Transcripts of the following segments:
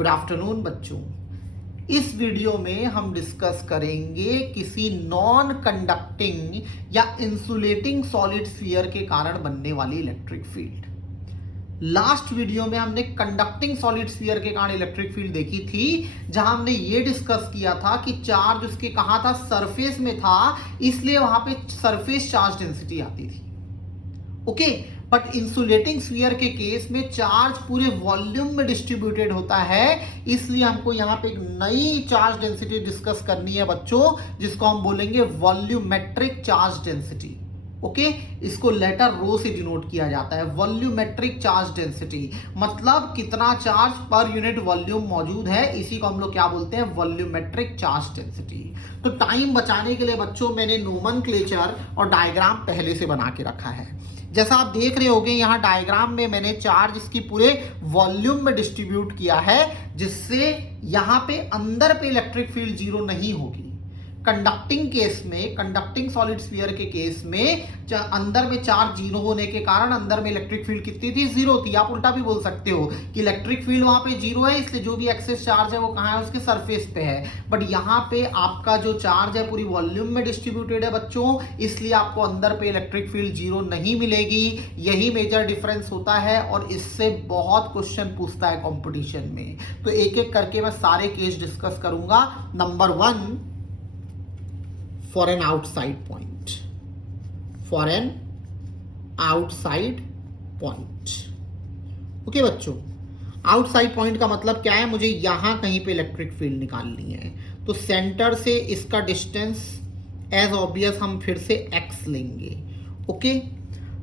Good afternoon बच्चों। इस video में हम डिस्कस करेंगे किसी नॉन कंडक्टिंग या इंसुलेटिंग सॉलिड स्फीयर के कारण बनने वाली इलेक्ट्रिक फील्ड। लास्ट वीडियो में हमने कंडक्टिंग सॉलिड स्फीयर के कारण इलेक्ट्रिक फील्ड देखी थी, जहां हमने ये डिस्कस किया था कि चार्ज उसके कहां था, सरफेस में था, इसलिए वहां पे सरफेस चार्ज डेंसिटी आती थी। ओके, बट इंसुलेटिंग स्फीयर के केस में चार्ज पूरे वॉल्यूम में डिस्ट्रीब्यूटेड होता है, इसलिए हमको यहां पे एक नई चार्ज डेंसिटी डिस्कस करनी है बच्चों, जिसको हम बोलेंगे वॉल्यूमेट्रिक चार्ज डेंसिटी। ओके, इसको लेटर रो से डिनोट किया जाता है। वॉल्यूमेट्रिक चार्ज डेंसिटी मतलब कितना चार्ज पर यूनिट वॉल्यूम मौजूद है, इसी को हम लोग क्या बोलते हैं, वॉल्यूमेट्रिक चार्ज डेंसिटी। तो टाइम बचाने के लिए बच्चों मैंने नोमेनक्लेचर और डायग्राम पहले से बना के रखा है। जैसा आप देख रहे होंगे यहाँ डायग्राम में मैंने चार्ज इसकी पूरे वॉल्यूम में डिस्ट्रीब्यूट किया है, जिससे यहां पे अंदर पे इलेक्ट्रिक फील्ड जीरो नहीं होगी। कंडक्टिंग केस में, कंडक्टिंग सॉलिड स्फीयर के केस में अंदर में चार्ज जीरो होने के कारण अंदर में इलेक्ट्रिक फील्ड कितनी थी, जीरो थी। आप उल्टा भी बोल सकते हो कि इलेक्ट्रिक फील्ड वहां पे जीरो है, इसलिए जो भी एक्सेस चार्ज है वो कहां है, उसके सरफेस पे है। बट यहां पे आपका जो चार्ज है पूरी वॉल्यूम में डिस्ट्रीब्यूटेड है बच्चों, इसलिए आपको अंदर पे इलेक्ट्रिक फील्ड जीरो नहीं मिलेगी। यही मेजर डिफरेंस होता है और इससे बहुत क्वेश्चन पूछता है कॉम्पिटिशन में। तो एक एक करके मैं सारे केस डिस्कस करूंगा। Number 1, for an outside point, for an outside point। Okay बच्चों, आउटसाइड पॉइंट का मतलब क्या है, मुझे यहां कहीं पे इलेक्ट्रिक फील्ड निकालनी है। तो सेंटर से इसका डिस्टेंस एज ऑब्वियस हम फिर से x लेंगे। ओके,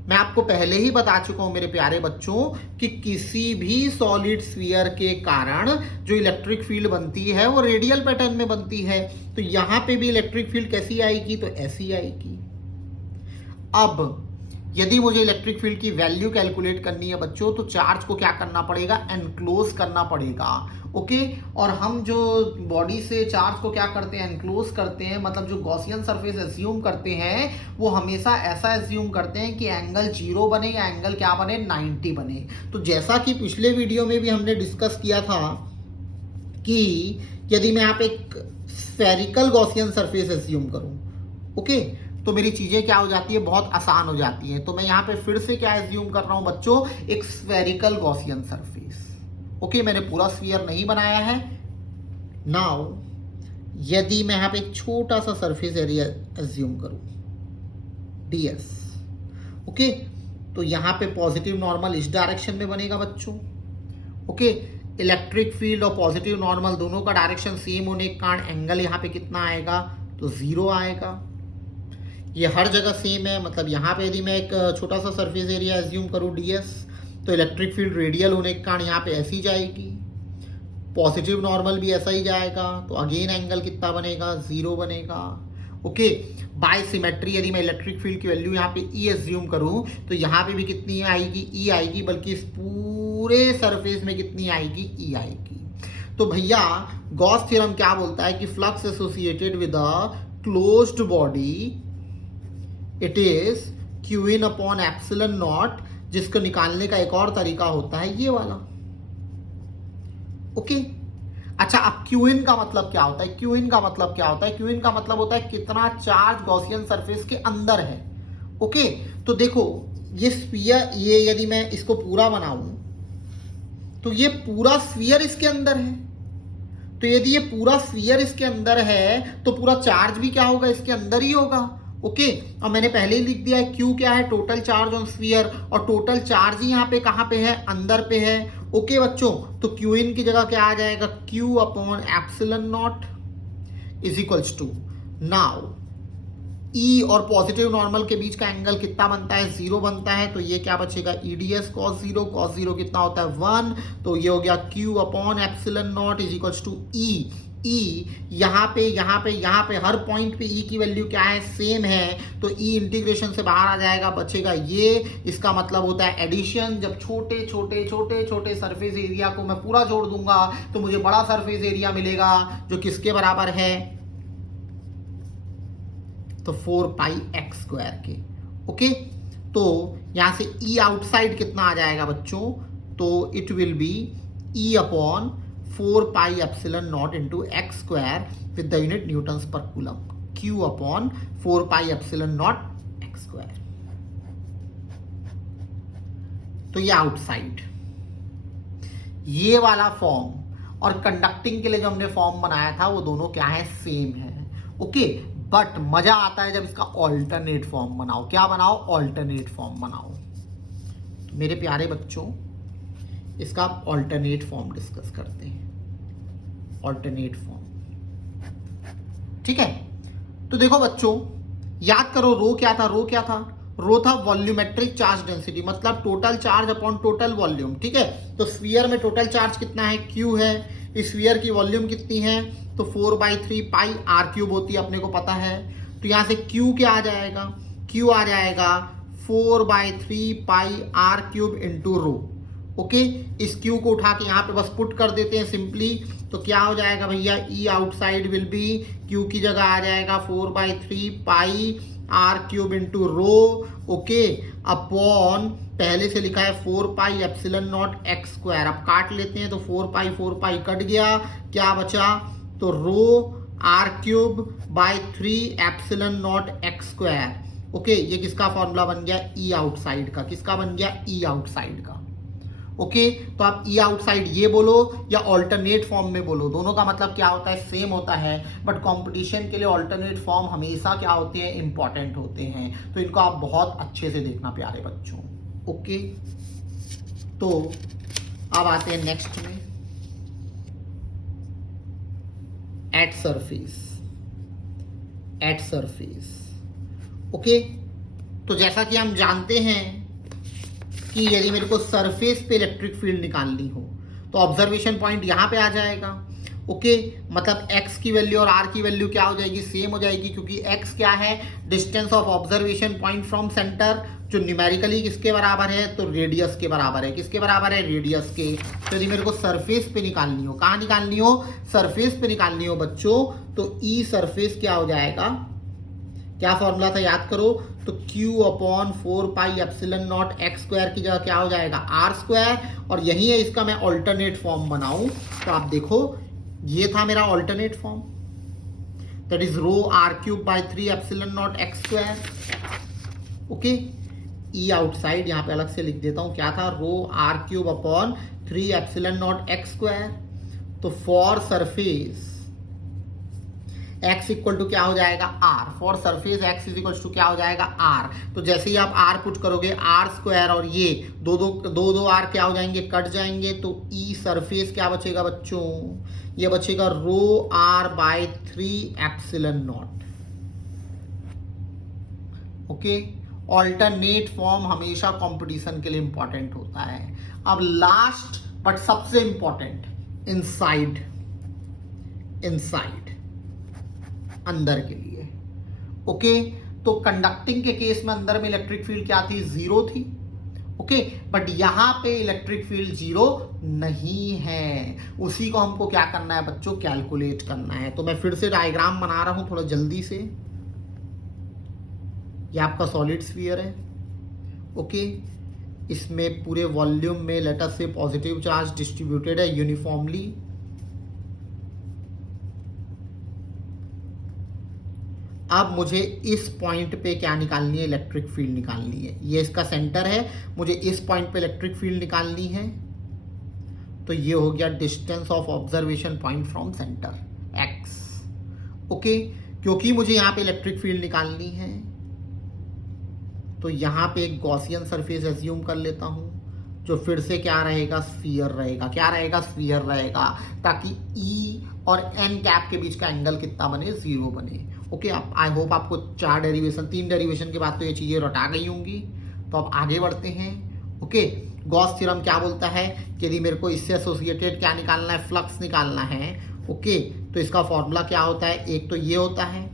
मैं आपको पहले ही बता चुका हूं मेरे प्यारे बच्चों कि किसी भी सॉलिड स्फीयर के कारण जो इलेक्ट्रिक फील्ड बनती है वो रेडियल पैटर्न में बनती है। तो यहां पे भी इलेक्ट्रिक फील्ड कैसी आएगी, तो ऐसी आएगी। अब यदि मुझे इलेक्ट्रिक फील्ड की वैल्यू कैलकुलेट करनी है बच्चों, तो चार्ज को क्या करना पड़ेगा, एनक्लोज करना पड़ेगा। ओके, और हम जो बॉडी से चार्ज को क्या करते हैं, एनक्लोज करते हैं, मतलब जो गॉसियन सरफेस एज्यूम करते हैं वो हमेशा ऐसा एज्यूम करते हैं कि एंगल 0 बने या एंगल क्या बने, 90 बने। तो जैसा कि पिछले वीडियो में भी हमने डिस्कस किया था कि यदि मैं यहाँ पे एक स्फेरिकल गॉसियन सरफेस एज्यूम करूं, ओके, तो मेरी चीजें क्या हो जाती है, बहुत आसान हो जाती हैं। तो मैं यहां पे फिर से क्या एज्यूम कर रहा हूं बच्चों, एक स्फेरिकल गॉसियन सरफेस। ओके, मैंने पूरा स्फीयर नहीं बनाया है। नाउ यदि मैं यहां पे एक छोटा सा सरफेस एरिया एज्यूम करूं, ds, ओके, तो यहां पे पॉजिटिव नॉर्मल इस डायरेक्शन में बनेगा बच्चों। ओके, इलेक्ट्रिक फील्ड और पॉजिटिव नॉर्मल दोनों का डायरेक्शन सेम होने के कारण एंगल यहां पे कितना आएगा, तो 0 आएगा। ये हर जगह सेम है, मतलब यहाँ पे यदि मैं एक छोटा सा सरफेस एरिया एज्यूम करूँ ds, तो इलेक्ट्रिक फील्ड रेडियल होने के कारण यहाँ पे ऐसी जाएगी, पॉजिटिव नॉर्मल भी ऐसा ही जाएगा, तो अगेन एंगल कितना बनेगा, 0 बनेगा। ओके, बाय सिमेट्री यदि मैं इलेक्ट्रिक फील्ड की वैल्यू यहाँ पे E एज्यूम करूँ, तो यहाँ पे भी कितनी आएगी, E आएगी, बल्कि इस पूरे सरफेस में कितनी आएगी, E आएगी। तो भैया गॉस थ्योरम क्या बोलता है कि flux associated with a closed body it is Q in upon epsilon not, जिसको निकालने का एक और तरीका होता है ये वाला। ओके, अच्छा, अब क्यू इन का मतलब क्या होता है, क्यू इन का मतलब क्या होता है, क्यू इन का मतलब होता है कितना चार्ज गॉसियन सरफेस के अंदर है। ओके, तो देखो ये स्फीयर, ये यदि मैं इसको पूरा बनाऊं तो ये पूरा स्फीयर इसके अंदर है। तो यदि ये पूरा स्फीयर इसके अंदर है तो पूरा चार्ज भी क्या होगा, इसके अंदर ही होगा। ओके, अब मैंने पहले ही लिख दिया है क्यू क्या है, टोटल चार्ज ऑन स्फीयर, और टोटल चार्ज ही यहाँ पे कहाँ पे है, अंदर पे है। ओके बच्चों, तो क्यू इन की जगह क्या आ जाएगा, Q upon epsilon not is equals to, now E और पॉजिटिव नॉर्मल के बीच का एंगल कितना बनता है, 0 बनता है। तो ये क्या बचेगा, ईडीएस cos 0, cos 0 कितना होता है, 1। तो ये हो गया Q upon epsilon not is equals to E. यहाँ पे हर पॉइंट पे ई की वैल्यू क्या है, सेम है। तो ई इंटीग्रेशन से बाहर आ जाएगा, बचेगा ये। इसका मतलब होता है एडिशन। जब छोटे छोटे सरफेस एरिया को मैं पूरा जोड़ दूंगा तो मुझे बड़ा सरफेस एरिया मिलेगा, जो किसके बराबर है, तो 4 पाई एक्स स्क्वायर के। ओके, तो यहां से ई आउटसाइड कितना आ जाएगा बच्चों, तो it will be E upon 4 pi epsilon not into x square with the unit newtons per coulomb, Q upon 4 pi epsilon not x square. तो ये आउटसाइड, ये वाला फॉर्म और कंडक्टिंग के लिए जो हमने फॉर्म बनाया था वो दोनों क्या है, सेम है। ओके, बट मजा आता है जब इसका ऑल्टरनेट फॉर्म बनाओ। क्या बनाओ, ऑल्टरनेट फॉर्म बनाओ। तो मेरे प्यारे बच्चों, इसका ऑल्टरनेट फॉर्म डिस्कस करते हैं, ऑल्टरनेट फॉर्म। ठीक है, तो देखो बच्चों, याद करो रो क्या था, रो क्या था, रो था वॉल्यूमेट्रिक चार्ज डेंसिटी, मतलब total charge upon total volume. ठीक है, तो स्फीयर में टोटल चार्ज कितना है, क्यू है, इस स्फीयर की वॉल्यूम कितनी है, तो 4/3 पाई आर क्यूब होती है, अपने को पता है। तो यहां से क्यू क्या आ जाएगा, क्यू आ जाएगा 4/3 pi R cube into rho. Okay, इस क्यू को उठा के यहाँ पे बस पुट कर देते हैं सिंपली, तो क्या हो जाएगा भैया, E outside will be, Q की जगह आ जाएगा 4/3 pi R cube into rho. Okay, upon पहले से लिखा है 4 pi epsilon not x square. अब काट लेते हैं, तो 4 पाई कट गया, क्या बचा, तो rho R cube by 3 epsilon not x square. Okay, ये किसका फॉर्मूला बन गया, ई आउटसाइड का। किसका बन गया, ई आउटसाइड का। ओके, तो आप ई आउटसाइड ये बोलो या ऑल्टरनेट फॉर्म में बोलो, दोनों का मतलब क्या होता है, सेम होता है। बट कंपटीशन के लिए ऑल्टरनेट फॉर्म हमेशा क्या होते हैं, इंपॉर्टेंट होते हैं। तो इनको आप बहुत अच्छे से देखना प्यारे बच्चों। ओके, तो अब आते हैं नेक्स्ट में, at surface, at surface. Okay, तो जैसा कि हम जानते हैं कि यदि मेरे को सरफेस पे इलेक्ट्रिक फील्ड निकालनी हो तो ऑब्जर्वेशन पॉइंट यहां पे आ जाएगा। ओके, मतलब x की वैल्यू और r की वैल्यू क्या हो जाएगी, सेम हो जाएगी, क्योंकि x क्या है, distance of observation point from centre, जो न्यूमेरिकली किसके बराबर है, तो रेडियस के बराबर है। किसके बराबर है, रेडियस के। तो यदि मेरे को सरफेस पे निकालनी हो, कहाँ निकालनी हो, सरफेस पे निकालनी हो बच्चों, तो ई सरफेस क्या हो जाएगा, क्या फॉर्मूला था याद करो, तो Q upon 4 pi epsilon not x square की जगह क्या हो जाएगा, आर स्क्वायर। और यही है इसका मैं ऑल्टरनेट फॉर्म बनाऊं, तो आप देखो ये था मेरा alternate form, that is rho R cube by 3 epsilon not x square. Okay, E outside यहां पे अलग से लिख देता हूं, क्या था, rho R cube upon 3 epsilon not x square. तो for surface x equal to क्या हो जाएगा, r, for surface x is equal to क्या हो जाएगा, r। तो जैसे ही आप r पुट करोगे, r स्क्वायर और ये दो r क्या हो जाएंगे, कट जाएंगे, तो e सरफेस क्या बचेगा बच्चों, ये बचेगा रो r by 3 epsilon not. Okay, alternate form हमेशा कंपटीशन के लिए इंपॉर्टेंट होता है। अब लास्ट बट सबसे इंपॉर्टेंट, इनसाइड, इनसाइड, अंदर के लिए। ओके, तो कंडक्टिंग के केस में अंदर में इलेक्ट्रिक फील्ड क्या थी, जीरो थी। ओके, बट यहां पे इलेक्ट्रिक फील्ड जीरो नहीं है, उसी को हमको क्या करना है बच्चों, कैलकुलेट करना है। तो मैं फिर से डायग्राम बना रहा हूं थोड़ा जल्दी से। ये आपका सॉलिड स्फीयर है। ओके, इसमें पूरे वॉल्यूम में लेट अस से पॉजिटिव चार्ज डिस्ट्रीब्यूटेड है यूनिफॉर्मली। अब मुझे इस पॉइंट पे क्या निकालनी है, इलेक्ट्रिक फील्ड निकालनी है। ये इसका सेंटर है, मुझे इस पॉइंट पे इलेक्ट्रिक फील्ड निकालनी है। तो ये हो गया distance of observation point from centre, x। Okay, क्योंकि मुझे यहाँ पे इलेक्ट्रिक फील्ड निकालनी है, तो यहाँ पे एक गॉसियन सरफेस एज्यूम कर लेता हूँ, जो फिर से क्या रहेगा, स्फीयर रहेगा। क्या रहेगा, स्फीयर रहेगा, ताकि E और n कैप के बीच का एंगल कितना बने, 0 बने। ओके, आई होप आपको 3 डेरिवेशन के बाद तो ये चीजें रटा गई होंगी। तो अब आगे बढ़ते हैं। ओके, गॉस थ्योरम क्या बोलता है कि यदि मेरे को इससे एसोसिएटेड क्या निकालना है, फ्लक्स निकालना है। ओके, तो इसका फॉर्मूला क्या होता है, एक तो ये होता है,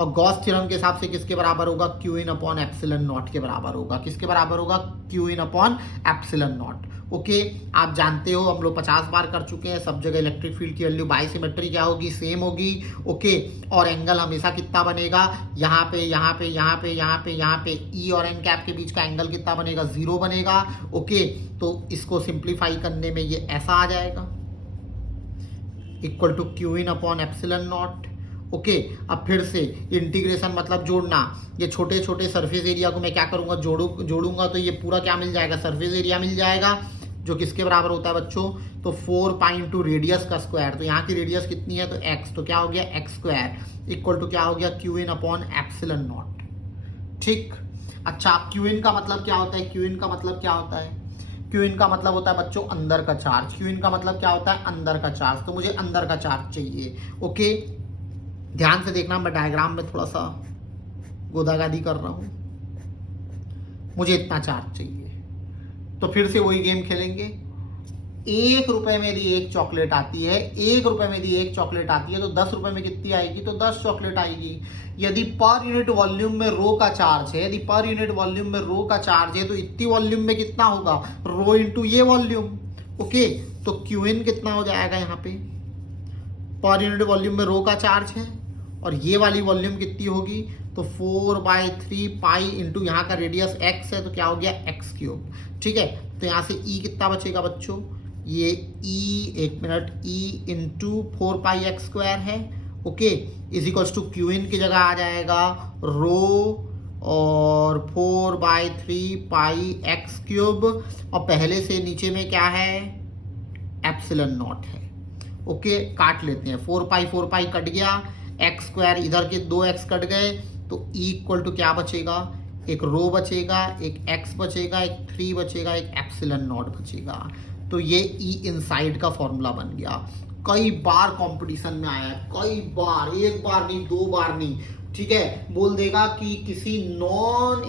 और गॉस थ्योरम के हिसाब से किसके बराबर होगा, Q in upon epsilon not के बराबर होगा। किसके बराबर होगा, Q in upon epsilon not. Okay, आप जानते हो हम लोग 50 बार कर चुके हैं, सब जगह इलेक्ट्रिक फील्ड की वैल्यू बाई सिमेट्री क्या होगी, सेम होगी। ओके, और एंगल हमेशा कितना बनेगा, यहाँ पे यहाँ पे यहाँ पे यहाँ पे यहाँ पे ई और एन कैप के बीच का एंगल कितना बनेगा, 0 बनेगा। ओके, तो इसको सिंप्लीफाई करने में ये ऐसा आ जाएगा, equal to Q in upon epsilon not. Okay, अब फिर से इंटीग्रेशन मतलब जोड़ना, ये छोटे छोटे सरफेस एरिया को मैं क्या करूंगा, जोड़ूंगा तो ये पूरा क्या मिल जाएगा, सरफेस एरिया मिल जाएगा, जो किसके बराबर होता है बच्चों, तो 4 पाई इंटू रेडियस का स्क्वायर, तो यहाँ की रेडियस कितनी है, तो x, तो क्या हो गया x स्क्वायर इक्वल टू क्या हो गया, Q in upon epsilon not. ठीक, अच्छा, क्यू इन का मतलब क्या होता है, क्यू इन का मतलब क्या होता है, क्यू इन का मतलब होता है बच्चों अंदर का चार्ज, क्यू इन का मतलब क्या होता है, अंदर का चार्ज, तो मुझे अंदर का चार्ज चाहिए। ओके, ध्यान से देखना, मैं डायग्राम में थोड़ा सा गोदागादी कर रहा हूं, मुझे इतना चार्ज चाहिए, तो फिर से वही गेम खेलेंगे। 1 रुपए में यदि एक चॉकलेट आती है, 1 रुपए में यदि एक चॉकलेट आती है, तो 10 रुपए में कितनी आएगी, तो 10 चॉकलेट आएगी। यदि पर यूनिट वॉल्यूम में रो का चार्ज है, यदि पर यूनिट वॉल्यूम में रो का चार्ज है, तो इतनी वॉल्यूम में कितना होगा, रो इंटू ये वॉल्यूम। ओके, तो क्यू इन कितना हो जाएगा, यहाँ पे पर यूनिट वॉल्यूम में रो का चार्ज है और ये वाली वॉल्यूम कितनी होगी, तो 4/3 पाई इंटू यहाँ का रेडियस x है, तो क्या हो गया x क्यूब। ठीक है, तो यहाँ से e कितना बचेगा बच्चों, ये e, एक minute, e into 4 pi x square है। Okay, is equals to Q इन की जगह आ जाएगा रो और 4/3 पाई एक्स क्यूब, और पहले से नीचे में क्या है, एप्सिलॉन नॉट है। ओके, काट लेते हैं, 4 पाई कट गया, एक्स स्क्वायर इधर के 2x कट गए, तो e इक्वल टू क्या बचेगा, एक रो बचेगा, एक x बचेगा, एक 3 बचेगा, एक एप्सिलॉन नॉट बचेगा। तो ये e इनसाइड का फॉर्मूला बन गया। कई बार कंपटीशन में आया है, कई बार, एक बार नहीं, 2 बार नहीं। ठीक है, बोल देगा कि किसी नॉन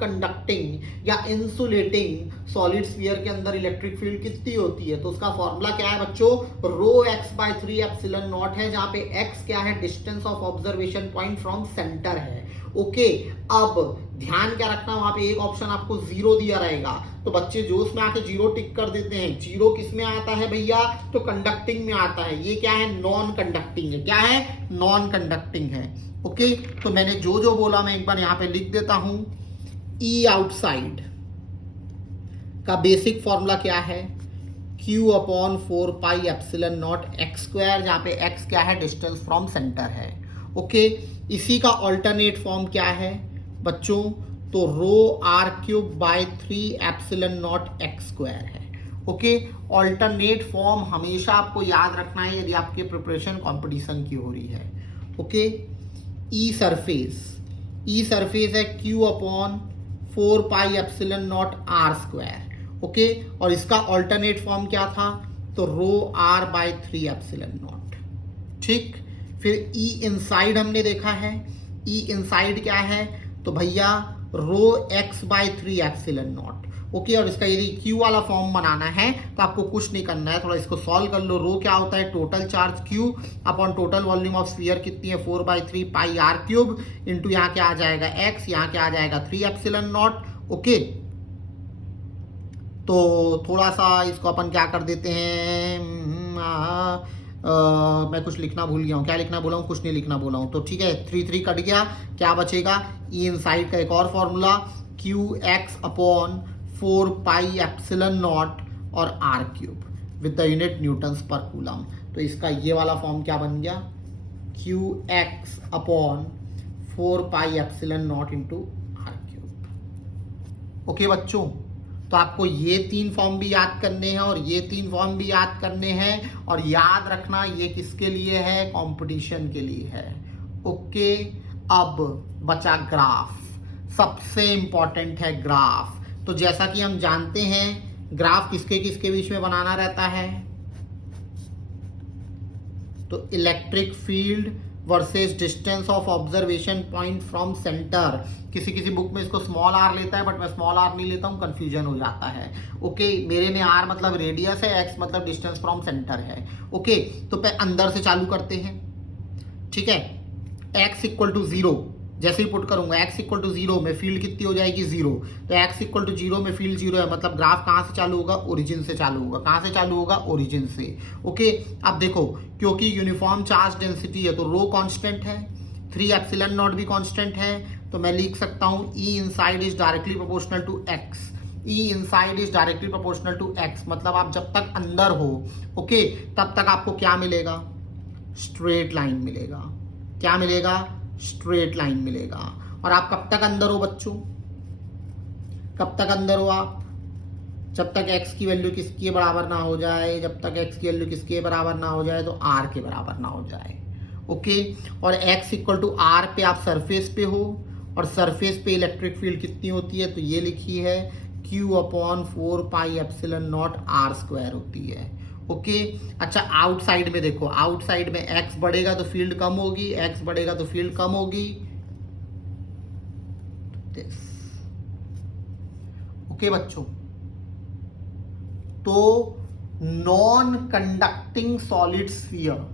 कंडक्टिंग या इंसुलेटिंग सॉलिड स्फीयर के अंदर इलेक्ट्रिक फील्ड कितनी होती है, तो उसका फॉर्मूला क्या है बच्चों, रो x/3 एप्सिलॉन नॉट है, जहां पे x क्या है, distance of observation point from centre है। ओके, अब ध्यान क्या रखना, वहां पे एक ऑप्शन आपको 0 दिया रहेगा, तो बच्चे जोश में आके 0 टिक कर देते हैं। 0 किस में आता है भैया, तो कंडक्टिंग में आता है। ये क्या है, नॉन कंडक्टिंग है, क्या है, नॉन कंडक्टिंग है। ओके, तो मैंने जो जो बोला मैं एक बार यहां पे लिख देता हूं। E आउटसाइड का बेसिक फॉर्मूला क्या है, Q upon 4 pi epsilon not x square, जहां पे x क्या है, डिस्टेंस फ्रॉम सेंटर है। ओके, इसी का ऑल्टरनेट फॉर्म क्या है बच्चों, तो रो r³/3 epsilon not x square है। ओके, ऑल्टरनेट फॉर्म हमेशा आपको याद रखना है यदि आपकी प्रिपरेशन कंपटीशन की हो रही है। ओके, ई सरफेस है Q upon 4 pi epsilon not r square. Okay, और इसका ऑल्टरनेट फॉर्म क्या था, तो रो r/3 एप्सिलॉन नॉट। ठीक, फिर ई इनसाइड हमने देखा है, ई इनसाइड क्या है, तो भैया रो x/3 एप्सिलॉन नॉट। ओके, और इसका यदि Q वाला फॉर्म बनाना है तो आपको कुछ नहीं करना है, थोड़ा इसको सॉल्व कर लो। रो क्या होता है, total charge Q upon total volume of sphere कितनी है, 4/3 पाई r³ इंटू यहाँ क्या आ जाएगा x, यहाँ क्या आ जाएगा 3 एप्सिलॉन नॉट। ओके, तो थोड़ा सा इसको अपन क्या कर देते हैं, मैं कुछ लिखना भूल गया हूँ, क्या लिखना बोला हूँ, कुछ नहीं लिखना बोला हूँ, तो ठीक है, 3 कट गया, क्या बचेगा, ई इनसाइड का एक और formula QX upon 4 pi epsilon not और r³ with the unit newtons per coulomb. तो इसका ये वाला फॉर्म क्या बन गया, QX upon 4 pi epsilon not into r³। Okay बच्चों, तो आपको ये 3 फॉर्म भी याद करने हैं और ये 3 फॉर्म भी याद करने हैं, और याद रखना ये किसके लिए है, कंपटीशन के लिए है। ओके, अब बचा ग्राफ, सबसे इंपॉर्टेंट है ग्राफ। तो जैसा कि हम जानते हैं ग्राफ किसके किसके बीच में बनाना रहता है, तो electric field versus distance of observation point from centre. किसी किसी बुक में इसको स्मॉल r लेता है, बट मैं स्मॉल r नहीं लेता हूं, कंफ्यूजन हो जाता है। ओके, मेरे में r मतलब रेडियस है, x मतलब डिस्टेंस फ्रॉम सेंटर है। ओके, तो पे अंदर से चालू करते हैं। ठीक है, x इक्वल टू 0, जैसे ही पुट करूंगा x इक्वल टू 0 में फील्ड कितनी हो जाएगी 0, तो x इक्वल टू 0 में फील्ड 0 है, मतलब ग्राफ कहाँ से चालू होगा, ओरिजिन से चालू होगा। कहाँ से चालू होगा, ओरिजिन से। ओके, अब देखो क्योंकि यूनिफॉर्म चार्ज डेंसिटी है तो रो कांस्टेंट है, 3 एप्सिलॉन नॉट भी कांस्टेंट है, तो मैं लिख सकता हूँ E inside is directly proportional to x। E inside is directly proportional to x, मतलब आप जब तक अंदर हो, ओके, तब तक आपको क्या मिलेगा, स्ट्रेट लाइन मिलेगा। क्या मिलेगा, स्ट्रेट लाइन मिलेगा। और आप कब तक अंदर हो बच्चों, कब तक अंदर हो आप, जब तक x की वैल्यू किसके बराबर ना हो जाए, जब तक x की वैल्यू किसके बराबर ना हो जाए, तो r के बराबर ना हो जाए। ओके, और x इक्वल टू r पे आप सरफेस पे हो, और सरफेस पे इलेक्ट्रिक फील्ड कितनी होती है, तो ये लिखी है q upon 4 pi epsilon not r square होती है। ओके, अच्छा आउटसाइड में देखो, आउटसाइड में x बढ़ेगा तो फील्ड कम होगी, x बढ़ेगा तो फील्ड कम होगी। ओके बच्चों, तो नॉन कंडक्टिंग सॉलिड स्फीयर,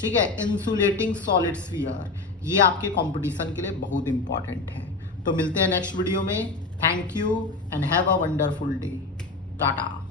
ठीक है, इंसुलेटिंग सॉलिड स्फीयर, ये आपके कंपटीशन के लिए बहुत इंपॉर्टेंट है। तो मिलते हैं नेक्स्ट वीडियो में। Thank you and have a wonderful day. Tata.